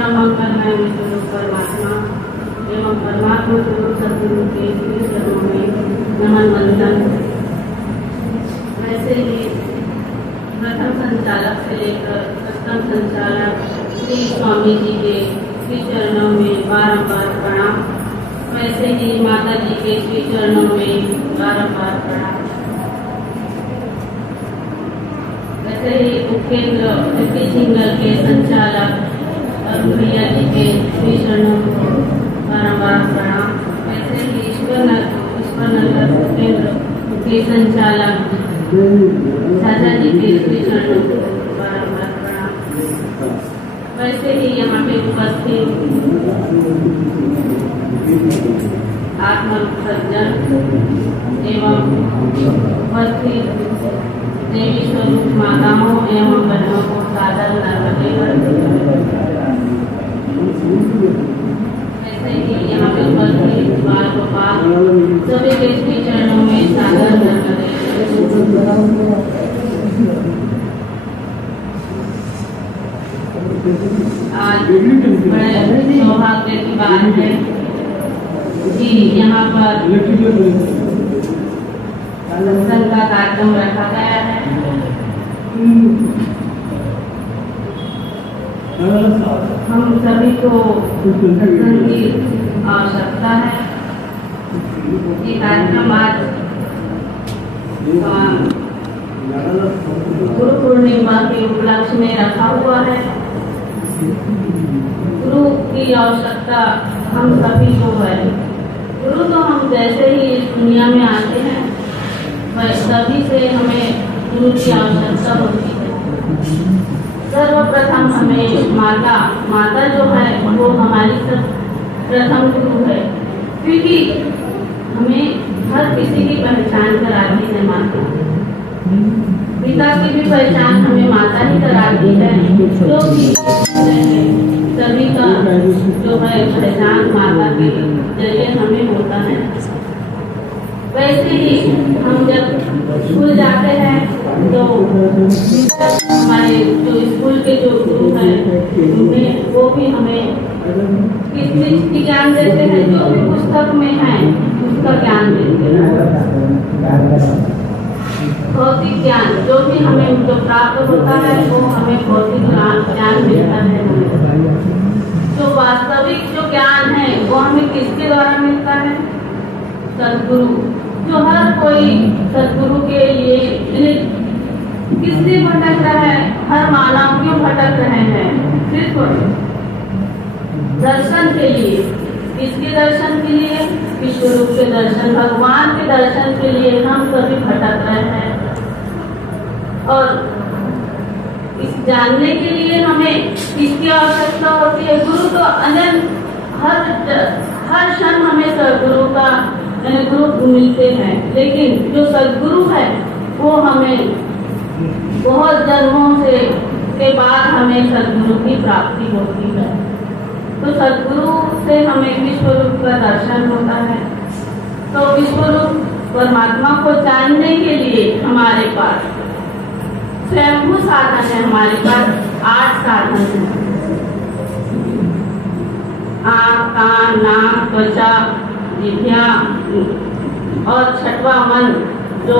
ब्रह्मंकर में विष्णु परमात्मा एवं परमात्मा स्वरूप सद्गुरु के श्री चरणों में नमन वंदन। वैसे ही प्रथम संचालक से लेकर अष्टम संचालक श्री स्वामी जी के श्री चरणों में बारंबार प्रणाम। वैसे ही माता जी के श्री चरणों में बारंबार प्रणाम। वैसे ही उपकेंद्र सिंगर के संचालक भैया जी के श्री चरणों को बारंबार प्रणाम। वैसे ही ईश्वरनगर उपकेंद्र के संचालक चाचा जी के श्री चरणों को बारंबार प्रणाम। वैसे ही यहाँ पे उपस्थित आत्म सज्जन एवं उपस्थित देवी स्वरूप माताओं एवं बहनों को सादर नमस्ते ऐसे ही यहाँ पे उपस्थित बाल गोपाल सभी के श्री चरणों में सादर नमस्ते। आज बड़े सौभाग्य की बात है कि यहाँ पर सत्संग का कार्यक्रम रखा गया है। हम सभी को सत्संग की आवश्यकता है। ये कार्यक्रम आज गुरु पूर्णिमा के उपलक्ष्य में रखा हुआ है। गुरु की आवश्यकता हम सभी को है। गुरु तो हम जैसे ही इस दुनिया में आते हैं सभी से हमें गुरु की आवश्यकता होती है। सर्वप्रथम हमें माता जो है वो हमारी प्रथम गुरु है, क्योंकि हमें हर किसी की पहचान कराती है माता। पिता की भी पहचान हमें माता ही कराती है। जो सभी का जो है पहचान माता के जरिए हमें होता है। वैसे ही हम जब स्कूल जाते हैं तो हमारे जो स्कूल के जो गुरु हैं उन्हें वो भी हमें किस चीज की ज्ञान देते हैं, जो भी पुस्तक में है उसका ज्ञान देते हैं। भौतिक ज्ञान जो भी हमें जो प्राप्त होता है वो हमें भौतिक ज्ञान मिलता है। जो वास्तविक जो ज्ञान है वो हमें किसके द्वारा मिलता है? सद्गुरु। जो हर कोई सद्गुरु के लिए किससे भटक रहा है? हर मानव क्यों भटक रहे हैं? सिर्फ दर्शन के लिए। किसके दर्शन के लिए? विश्व रूप के दर्शन, भगवान के दर्शन के लिए हम सभी भटक रहे हैं। और इस जानने के लिए हमें किसकी आवश्यकता होती है? गुरु तो अनंत हर क्षण हमें सद्गुरु का गुरु मिलते हैं, लेकिन जो सद्गुरु है वो हमें बहुत जन्मों के बाद हमें सद्गुरु की प्राप्ति होती है। तो सद्गुरु से हमें विश्व रूप का दर्शन होता है। तो विश्व रूप परमात्मा को जानने के लिए हमारे पास स्वयंभू साधन है। हमारे पास 8 साधन है। आँख, कान, नाक, त्वचा, जिह्वा और छठवा मन, जो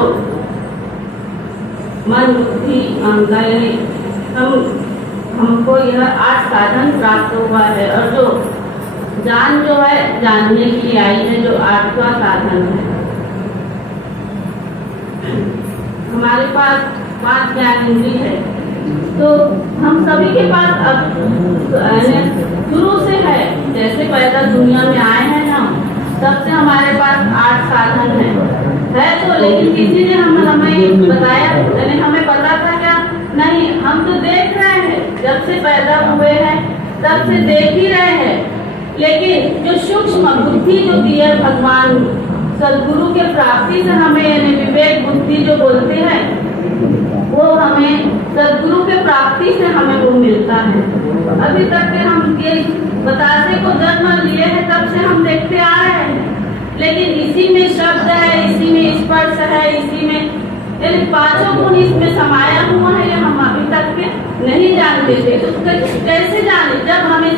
मन, बुद्धि, अहंकार, हमको यह 8 साधन प्राप्त हुआ है। और जो जान जो है जानने के लिए आई है, जो 8वां साधन है। हमारे पास 5 ज्ञानेंद्रिय है। तो हम सभी के पास अब शुरू से है, जैसे पैदा दुनिया में आए हैं ना, तब से हमारे पास 8 साधन है तो। लेकिन किसी ने हमें बताया, हमें पता था क्या? नहीं, हम तो देख रहे हैं, जब से पैदा हुए हैं तब से देख ही रहे हैं। लेकिन जो सूक्ष्म बुद्धि जो दी है भगवान सद्गुरु के प्राप्ति से हमें विवेक बुद्धि जो बोलते हैं, वो हमें सद्गुरु के प्राप्ति से हमें वो मिलता है। अभी तक के हम ये बतासे को जन्म लिए हैं तब से हम देखते आ रहे हैं, लेकिन इसी में शब्द है, इसी में स्पर्श है, इसी में यानी 5 गुण इसमें समाया हुआ है। ये हम अभी तक के नहीं जानते थे। तो कैसे जाने? जब हमें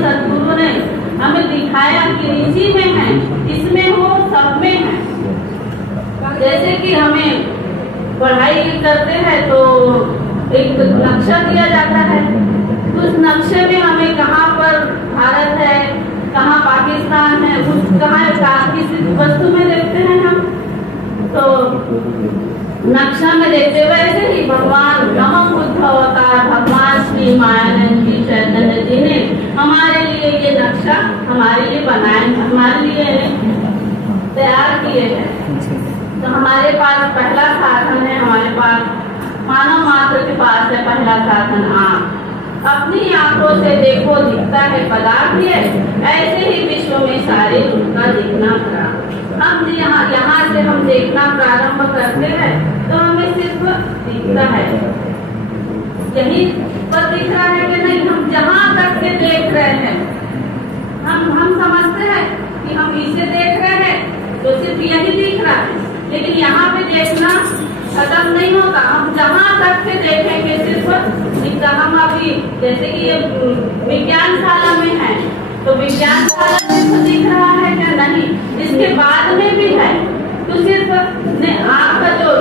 हमें दिखाया कि इसी में है, इसमें हो, सब में है। जैसे कि हमें पढ़ाई करते हैं तो एक नक्शा दिया जाता है, तो उस नक्शे में हमें कहाँ पर भारत है, कहाँ पाकिस्तान है, कहाँ किसी वस्तु में देखते हैं हम, तो नक्शा में देखते। वैसे ही भगवान ब्रह्म बुद्ध अवतार भगवान श्री मायानंद जी चैतन्य जी ने हमारे लिए ये नक्शा हमारे लिए बनाए, हमारे लिए तैयार किए हैं। तो हमारे पास पहला साधन है, हमारे पास मानव मात्र के पास है पहला साधन आँख। अपनी आंखों से देखो दिखता है पदार्थ है, ऐसे ही विश्व में सारे उनका देखना प्रारंभ। अब यहाँ से हम देखना प्रारंभ करते हैं तो हमें सिर्फ दिखता है, यही पर दिख रहा है कि नहीं, हम जहाँ तक के देख रहे हैं हम समझते हैं कि हम इसे देख रहे हैं तो सिर्फ यही दिख रहा है, लेकिन यहाँ पे देखना खत्म नहीं होगा। हम जहाँ तक के देखेंगे सिर्फ दिखता। हम अभी जैसे कि ये विज्ञानशाला में है तो विज्ञानशाला सिर्फ दिख रहा है क्या? नहीं, इसके बाद में भी है। तो सिर्फ आँख का जो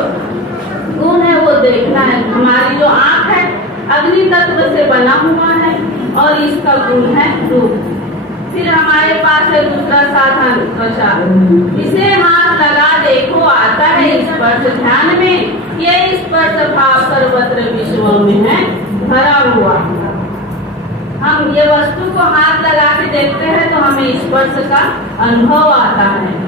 गुण है वो देखना है। हमारी जो आँख है अग्नि तत्व से बना हुआ है और इसका गुण है रूप। फिर हमारे पास है दूसरा साधन त्वचा। इसे हाथ लगा देखो आता है स्पर्श ध्यान में, ये स्पर्श भाव सर्वत्र विश्व में है भरा हुआ। हम ये वस्तु को हाथ लगा के देखते हैं तो हमें स्पर्श का अनुभव आता है।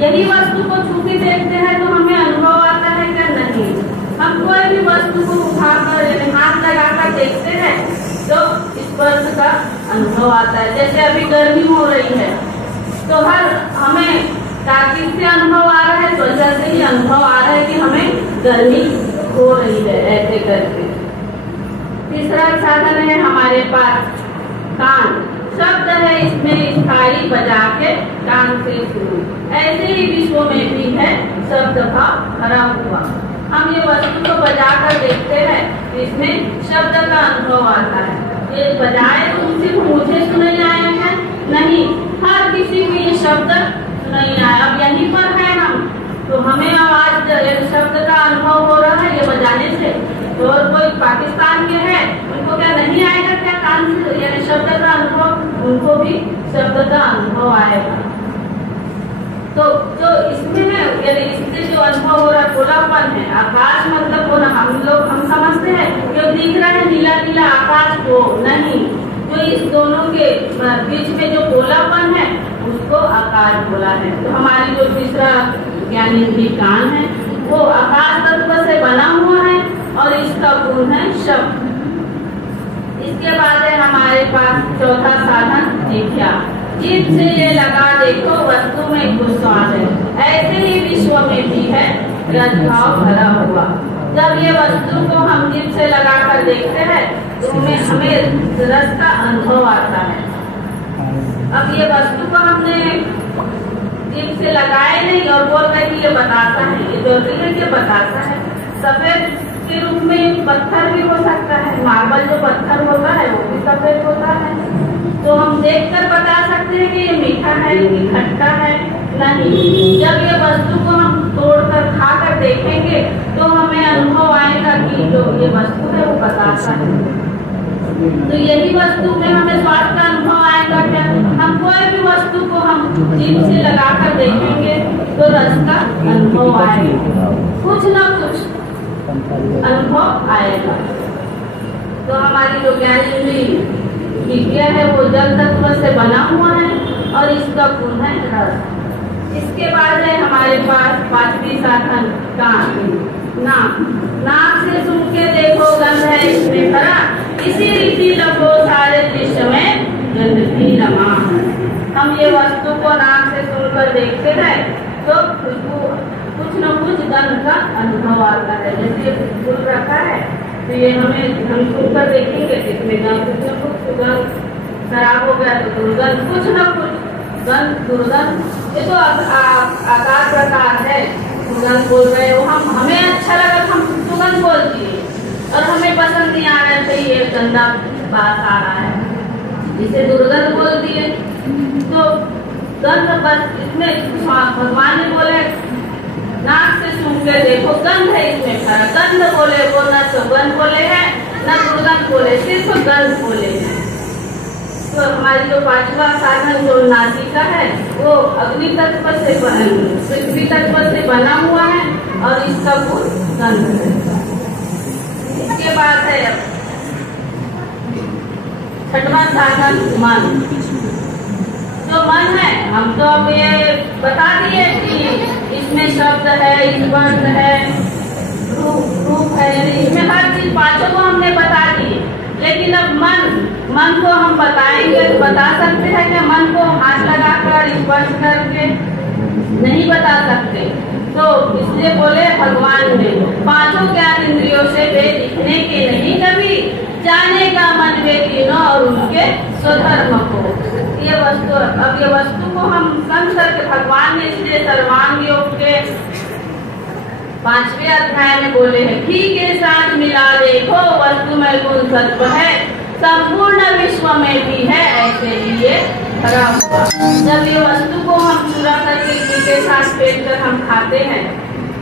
यही वस्तु को छू के देखते हैं तो हमें अनुभव आता है क्या? नहीं। हम कोई भी वस्तु को उठाकर हाथ लगाकर देखते हैं तो स्पर्श का अनुभव आता है। जैसे अभी गर्मी हो रही है तो हमें ताकीद से अनुभव आ रहा है, त्वचा से ही अनुभव आ रहा है कि हमें गर्मी हो रही है, ऐसे करके। तीसरा साधन है हमारे पास कान। शब्द है इसमें स्थायी बजा के कान से शुरू, ऐसे ही विश्व में भी है शब्द भाव भरा हुआ। हम ये वस्तु को बजा कर देखते हैं, इसमें शब्द का अनुभव आता है। ये बजाए तो सिर्फ मुझे सुनाई आया है? नहीं, हर किसी को ये शब्द सुनाई आया। अब यहीं पर है हम, तो हमें आवाज शब्द का अनुभव हो रहा है ये बजाने से। तो और कोई पाकिस्तान के हैं उनको क्या नहीं आएगा क्या कान से यानी शब्द का अनुभव? उनको भी शब्द का अनुभव आएगा। तो जो इसमें है यानी इससे जो अनुभव हो रहा है खुलापन है। आकाश मतलब वो हम समझते हैं जो दिख रहा है नीला नीला आकाश, वो नहीं, जो इस दोनों के बीच में जो खुलापन है उसको आकाश बोला है। तो हमारी जो तीसरा ज्ञानी भी कान है वो आकाश तत्व से बना हुआ है और इसका गुण है शब्द। इसके बाद है हमारे पास चौथा साधन जिह्वा। जीभ से ये लगा देखो वस्तु में कुछ स्वाद है, ऐसे ही विश्व में भी है रस भाव भरा हुआ। जब ये वस्तु को हम जीभ से लगाकर देखते हैं तो हमें रस का अनुभव आता है। अब ये वस्तु को हमने जीभ से लगाए नहीं और बोल रहे कि ये बताता है, ये जरूरी है कि बताता है। सफेद के रूप में पत्थर भी हो सकता है, मार्बल जो पत्थर होता है वो भी सफेद होता है। तो हम देखकर बता सकते हैं कि ये मीठा है कि खट्टा है? नहीं। जब ये वस्तु को हम तोड़कर खाकर देखेंगे तो हमें अनुभव आएगा कि जो ये वस्तु है वो बताता है। तो यही वस्तु में हमें स्वाद का अनुभव आएगा क्या? हम कोई भी वस्तु को हम जीभ से लगाकर देखेंगे तो रस का अनुभव आएगा, कुछ न कुछ अनुभव आएगा। तो हमारी जो ज्ञान विज्ञा है वो जल तत्व से बना हुआ है और इसका गुण है रस। इसके बाद है हमारे पास पांचवी साधन कान। नाक से सुन के देखो गंध है इसमें भरा, इसी रीति लगो सारे दृश्य में गंध भी रमा। हम ये वस्तु को नाक से सुनकर देखते हैं तो खुशबू कुछ न कुछ गंध का अनुभव आता है। जैसे फूल रखा है तो ये हम सुनकर देखेंगे इसमें गंध खराब हो गया तो दुर्गंध, कुछ न कुछ गंध दुर्गंध। ये तो आकार प्रकार है, दुर्गंध बोल रहे हो हम, हमें अच्छा लगा हम सुगंध बोल दिए और हमें पसंद नहीं आ रहा है तो ये गंदा बात आ रहा है, इसे दुर्गंध बोल दिए। तो गंध बस इसमें भगवान ने बोले नाक से सूंघ के देखो, गंध है इसमें फर्क। गंध बोले वो न तो गंध बोले है न दुर्गंध बोले, सिर्फ गंध बोले हैं। तो हमारी जो पांचवा साधन जो नासिका है वो अग्नि तत्व से पृथ्वी तत्व से बना हुआ है और इसका गुण गंध है। इसके बाद है छठवां साधन मन। जो मन है हम तो अब ये बता दिए कि इसमें शब्द है, स्पर्श है, रूप है, इसमें हर चीज पांचों को हमने बता दी। लेकिन अब मन को हम बताएंगे तो बता सकते हैं कि मन को हाथ लगाकर स्पर्श करके नहीं बता सकते। तो इसलिए बोले भगवान ने पांचों ज्ञान इंद्रियों से वे दिखने के नहीं कभी, जाने का मन वे तीनों और उनके स्वधर्म को। ये वस्तु, अब ये वस्तु को हम समझ करके भगवान ने इसलिए सर्वांग योग के 5वें अध्याय में बोले हैं, घी के साथ मिला देखो वस्तु में गुण सत्व है, संपूर्ण विश्व में भी है ऐसे ही ये भरा हुआ। जब ये वस्तु को हम चूरा करके घी के साथ फेंट कर हम खाते हैं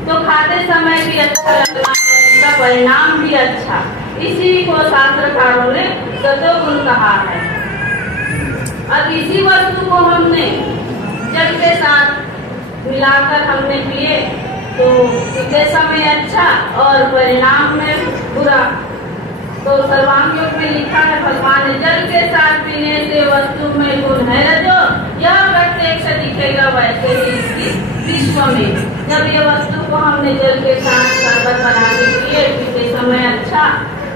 तो खाते समय भी अच्छा लगना, इसका परिणाम भी अच्छा। इसी को शास्त्रकारों ने सतोगुण कहा है। अब इसी वस्तु को हमने जल के साथ मिलाकर हमने पिए तो पीते समय अच्छा और परिणाम में बुरा। तो सर्वांग योग में लिखा है भगवान ने, जल के साथ पीने से वस्तु में गुण है रजो, यह प्रत्यक्ष दिखेगा वैसे ही इसकी विश्व में। जब ये वस्तु को हमने जल के साथ शरबत बना के पिए, पीते समय अच्छा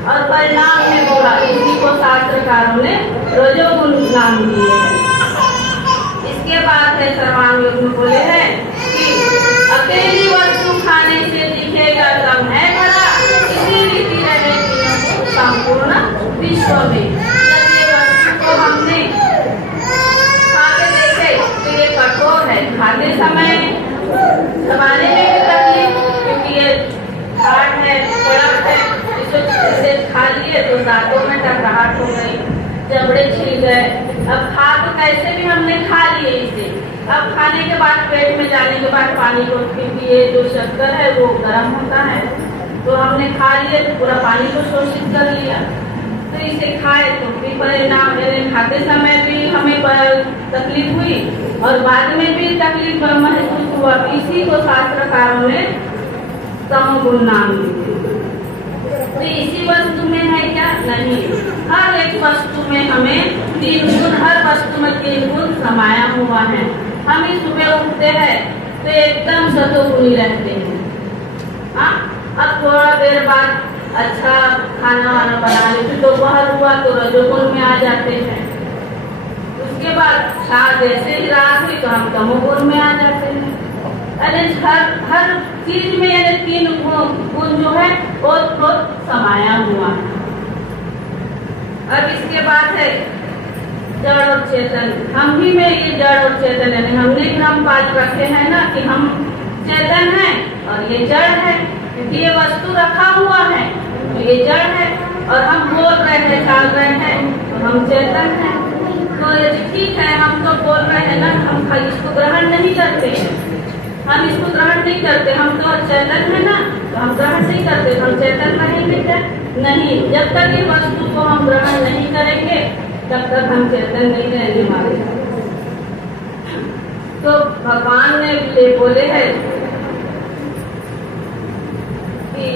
और परिणाम में बुरा, इसी को शास्त्रकारों ने रजोगुण नाम दिए हैं। इसके बाद है सर्वांग योग में बोले हैं कि अकेली वस्तु खाने से दिखेगा कम है भरा, इसी रीति रहे संपूर्ण विश्व में। जब ये वस्तु को हमने खा के देखे तो ये कठोर है, खाते समय दबाने में भी तकलीफ, क्योंकि ये हार्ड है, कड़क है। इसे खा लिए तो दांतों में टकराहट हो गई, जबड़े छिल गए। अब खा तो कैसे भी हमने खा लिए इसे, अब खाने के बाद पेट में जाने के बाद पानी को, क्योंकि ये जो शक्कर है वो गर्म होता है, तो हमने खा लिए तो पूरा पानी को शोषित कर लिया। तो इसे खाए तो भी परिणाम, खाते समय भी हमें तकलीफ हुई और बाद में भी तकलीफ महसूस हुआ। इसी को शास्त्रकारों ने तमोगुण नाम दिया। तो इसी वस्तु में है क्या? नहीं, हर एक वस्तु में हमें 3 गुण, हर वस्तु में 3 गुण समाया हुआ है। हम ही सुबह उठते हैं तो एकदम सतोगुणी रहते हैं। अब थोड़ा देर बाद अच्छा खाना वाना बना लेते, दोपहर हुआ तो रजोगुण में आ जाते हैं। उसके बाद जैसे ही रात हुई तो हम तमोगुण में आ जाते हैं। अरे हर चीज में यानी 3 गुण जो है वो समाया हुआ है। अब इसके बाद है जड़ और चेतन। हम ही में ये जड़ और चेतन है, हमने क्रम पाठ रखे हैं ना कि हम चेतन है और ये जड़ है, क्योंकि ये वस्तु रखा हुआ है तो ये जड़ है, और हम बोल रहे हैं, चल रहे हैं तो हम चेतन हैं। तो ये ठीक है, हम तो बोल रहे हैं ना, हम इसको ग्रहण नहीं करते हैं, हम इसको ग्रहण नहीं करते, हम तो चेतन है ना, तो हम ग्रहण नहीं करते, हम चेतन रहेंगे क्या? नहीं, जब तक ये वस्तु को हम ग्रहण नहीं करेंगे तब तक हम चेतन नहीं रहने वाले। तो भगवान ने बोले हैं कि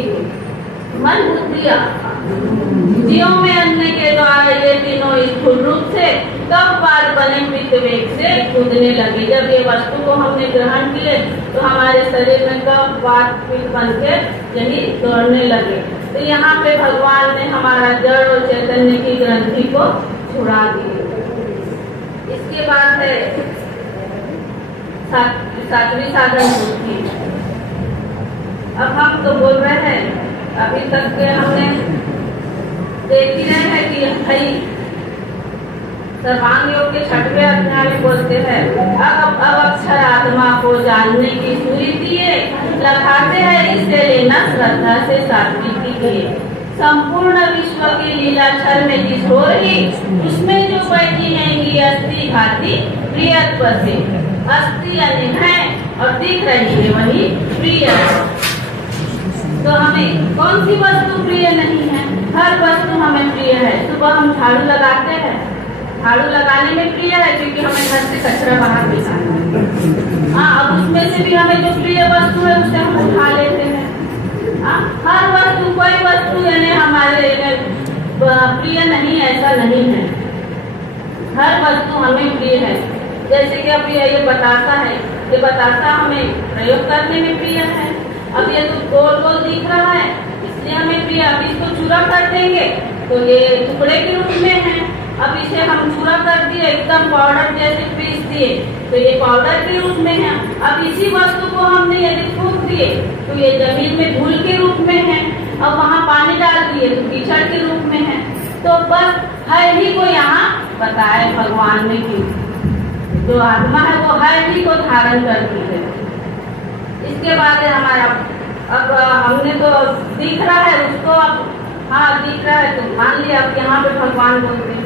मन बुद्धिया जीवों में अन्न के द्वारा ये तीनों स्थूल रूप से कब बार बने वित्त वेग से कूदने लगे। जब ये वस्तु को हमने ग्रहण किए तो हमारे शरीर में कब बार पित्त बन के यही दौड़ने लगे। तो यहाँ पे भगवान ने हमारा जड़ और चैतन्य की ग्रंथि को छुड़ा दी। इसके बाद है सातवीं साधन बुद्धि। अब हम तो बोल रहे हैं, अभी तक के हमने देख ही रहे हैं कि भाई सर्वांग योग के 6वें अध्याय में बोलते हैं, अब अक्षर आत्मा को जानने की सूरी दिए लखाते हैं, इससे लेना श्रद्धा से सात्विक दिए। संपूर्ण विश्व की लीला छल में जिस हो रही, उसमें जो बैठी हैंगी अस्थि अस्ति भाति प्रियत्व से। अस्ति यानी है और दिख रही है वही प्रिय। तो हमें कौन सी वस्तु प्रिय नहीं है? हर वस्तु हमें प्रिय है। सुबह हम झाड़ू लगाते हैं, झाड़ू लगाने में प्रिय है क्योंकि हमें घर से कचरा बाहर निकालना है। हाँ, अब उसमें से भी हमें जो प्रिय वस्तु है उसे हम उठा लेते हैं। हर वस्तु, कोई वस्तु यानी हमारे प्रिय नहीं, ऐसा नहीं है। हर वस्तु हमें प्रिय है। जैसे कि अब ये बतासा है, ये बतासा हमें प्रयोग करने में प्रिय है। अब ये तो गोल गोल दिख रहा है इसलिए हमें प्रिय। अब इसको चूरा कर देंगे तो ये टुकड़े के रूप में है। अब इसे हम चूरा कर दिए, एकदम पाउडर जैसे पीस दिए तो ये पाउडर के रूप में है। अब इसी वस्तु को हमने यदि फूंक दिए तो ये जमीन में धूल के रूप में है। अब वहाँ पानी डाल दिए तो कीचड़ के रूप में है। तो बस है ही को यहाँ बताए भगवान ने कि जो आत्मा है वो है ही को धारण करती है। इसके बाद है हमारा, अब हमने तो दिख रहा है उसको, अब हाँ दिख रहा है तो मान लिया। अब यहाँ पे भगवान बोलते हैं,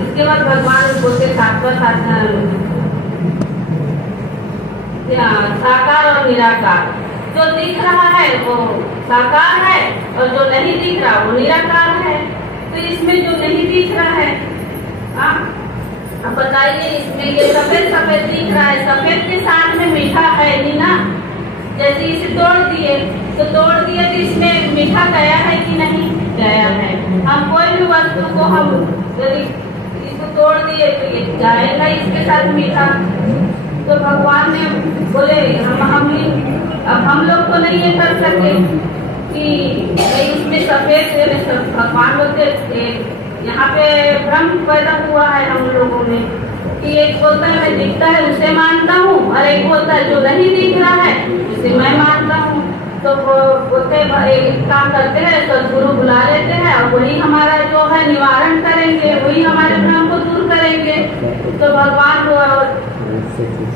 इसके बाद भगवान बोलते साकार और निराकार। जो दिख रहा है वो साकार है और जो नहीं दिख रहा वो निराकार है। तो इसमें जो नहीं दिख रहा है, अब बताइए, इसमें ये सफेद सफेद दिख रहा है, सफेद के साथ में मीठा है नहीं ना। जैसे इसे तोड़ दिए तो इसमें मीठा गया है कि नहीं गया है। हम कोई भी वस्तु को हम यदि इसको तोड़ दिए तो ये जाएगा इसके साथ मीठा। तो भगवान ने बोले अब हम लोग तो नहीं ये कर सके कि इसमें सफेद, भगवान बोलते यहाँ पे भ्रम पैदा हुआ है हम लोगों में कि एक बोलता है मैं दिखता है उसे मानता हूँ और एक बोलता है जो नहीं दिख रहा है उसे मैं मानता हूँ। तो वो बोलते एक काम करते हैं, सदगुरु बुला लेते हैं और वही हमारा जो है निवारण करेंगे, वही हमारे भ्रम को दूर करेंगे। तो भगवान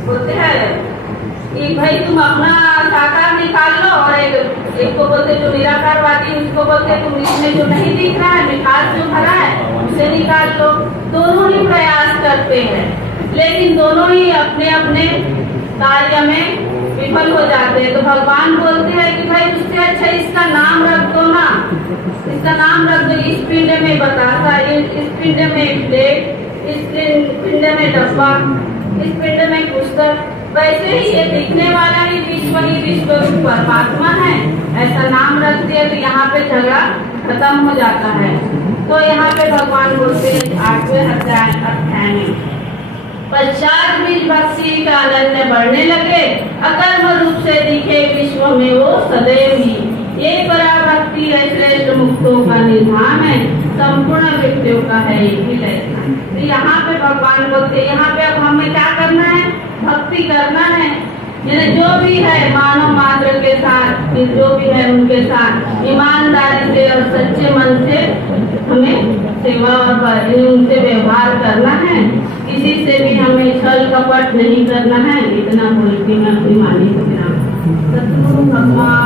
बोलते हैं कि भाई तुम अपना साकार निकाल लो और एक को बोलते जो निराकारवादी उसको बोलते तुम इसमें जो नहीं दिख रहा है मिठास जो भरा है उसे निकाल लो। दोनों ही प्रयास करते हैं लेकिन दोनों ही अपने अपने कार्य में विफल हो जाते हैं। तो भगवान बोलते हैं कि भाई उससे अच्छा इसका नाम रख दो ना, इसका नाम रख दो। इस पिंड में बतासा, इस पिंड में प्लेट, इस पिंड में डब्बा, इस पिंड में पुस्तक। वैसे ही ये दिखने वाला ही विश्व रूप परमात्मा है, ऐसा नाम रख दिया तो यहाँ पे झगड़ा खत्म हो जाता है। तो यहाँ पे भगवान बोलते हैं 8वें अध्याय में, पश्चात बीज भक्ति का अनन्य बढ़ने लगे, अकर्म रूप से दिखे विश्व में वो सदैव ही। ये पराभक्ति है श्रेष्ठ मुक्तों का निधान है, संपूर्ण व्यक्तियों का है एक ही लक्षण। तो यहाँ पे भगवान बोलते यहाँ पे अब हमें क्या करना है? भक्ति करना है। यानी जो भी है मानव मात्र के साथ, जो भी है उनके साथ ईमानदारी से और सच्चे मन से हमें सेवा और उनसे व्यवहार करना है। किसी से भी हमें छल कपट नहीं करना है। इतना बोल के मैं अपनी वाणी को विराम। सतगुरु भगवान